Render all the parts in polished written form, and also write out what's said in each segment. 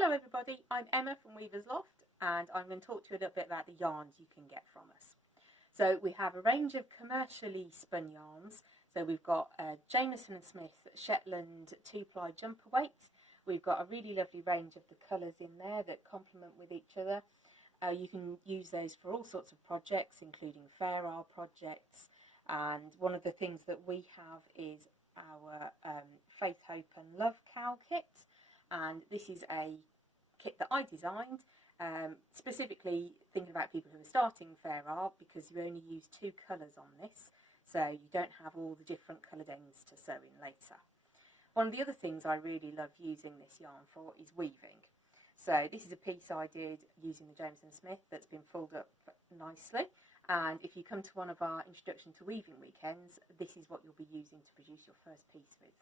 Hello everybody, I'm Emma from WeaversLoft and I'm going to talk to you a little bit about the yarns you can get from us. So we have a range of commercially spun yarns. So we've got Jameson & Smith Shetland 2-ply jumper weight. We've got a really lovely range of the colours in there that complement with each other. You can use those for all sorts of projects, including fair art projects. And one of the things that we have is our Faith, Hope and Love cowl kit. And this is a kit that I designed, specifically thinking about people who are starting fair art, because you only use 2 colours on this, so you don't have all the different coloured ends to sew in later. One of the other things I really love using this yarn for is weaving. So this is a piece I did using the Jameson Smith that's been folded up nicely, and if you come to one of our Introduction to Weaving weekends, this is what you'll be using to produce your first piece with.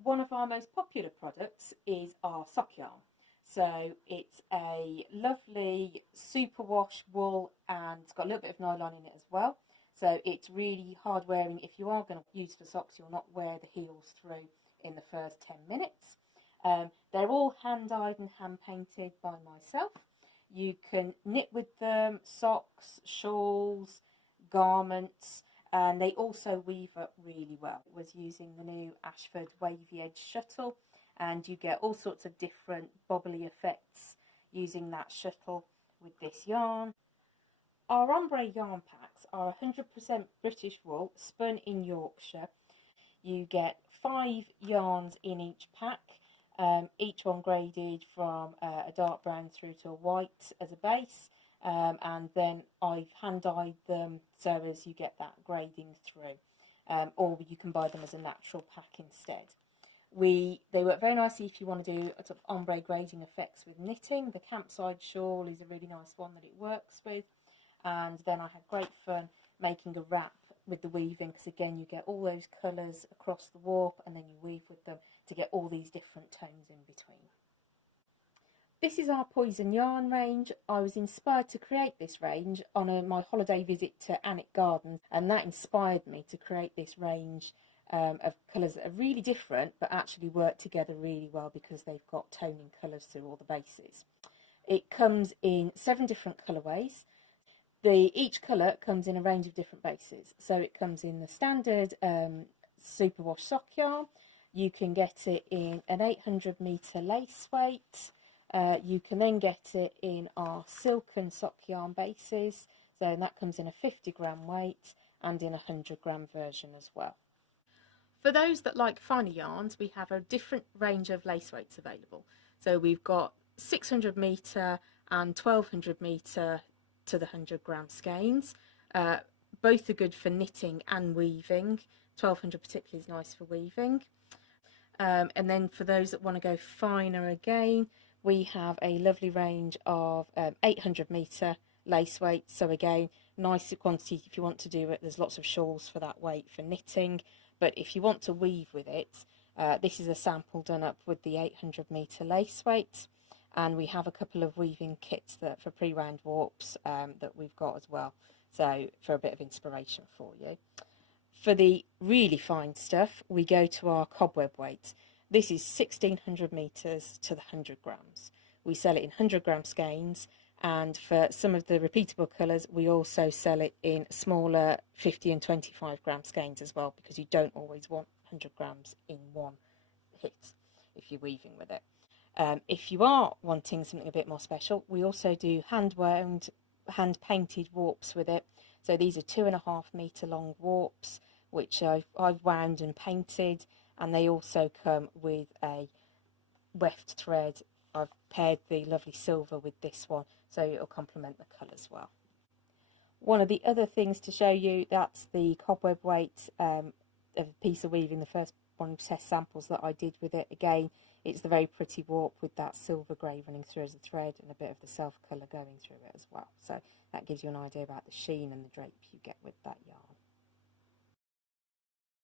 One of our most popular products is our sock yarn. So it's a lovely superwash wool and it's got a little bit of nylon in it as well. So it's really hard wearing. If you are going to use for socks, you'll not wear the heels through in the first 10 minutes. They're all hand dyed and hand painted by myself. You can knit with them socks, shawls, garments. And they also weave up really well. I was using the new Ashford Wavy Edge shuttle, and you get all sorts of different bobbly effects using that shuttle with this yarn. Our Hombre yarn packs are 100% British wool, spun in Yorkshire. You get 5 yarns in each pack, each one graded from a dark brown through to a white as a base. And then I've hand dyed them so as you get that grading through, or you can buy them as a natural pack instead. They work very nicely if you want to do a sort of ombre grading effects with knitting. The campside shawl is a really nice one that it works with, and then I had great fun making a wrap with the weaving, because again you get all those colours across the warp and then you weave with them to get all these different tones in between. This is our Poison yarn range. I was inspired to create this range on my holiday visit to Alnwick Gardens, and that inspired me to create this range of colours that are really different but actually work together really well because they've got toning colours through all the bases. It comes in 7 different colourways. Each colour comes in a range of different bases. So it comes in the standard superwash sock yarn. You can get it in an 800 metre lace weight. You can then get it in our silken sock yarn bases, so that comes in a 50-gram weight and in a 100-gram version as well. For those that like finer yarns, we have a different range of lace weights available. So we've got 600 metre and 1200 metre to the 100-gram skeins. Both are good for knitting and weaving. 1200 particularly is nice for weaving. And then for those that want to go finer again, we have a lovely range of 800 metre lace weight. So again, nice quantity if you want to do it. There's lots of shawls for that weight for knitting. But if you want to weave with it, this is a sample done up with the 800 metre lace weight. And we have a couple of weaving kits for pre-wound warps that we've got as well. So for a bit of inspiration for you. For the really fine stuff, we go to our cobweb weight. This is 1600 metres to the 100 grams. We sell it in 100-gram skeins, and for some of the repeatable colours, we also sell it in smaller 50 and 25-gram skeins as well, because you don't always want 100 grams in one hit if you're weaving with it. If you are wanting something a bit more special, we also do hand-wound, hand-painted warps with it. So these are 2.5 metre long warps, which I've wound and painted. And they also come with a weft thread. I've paired the lovely silver with this one, so it'll complement the colours well. One of the other things to show you, that's the cobweb weight of a piece of weaving, the first one of test samples that I did with it. Again, it's the very pretty warp with that silver grey running through as a thread and a bit of the self colour going through it as well. So that gives you an idea about the sheen and the drape you get with that yarn.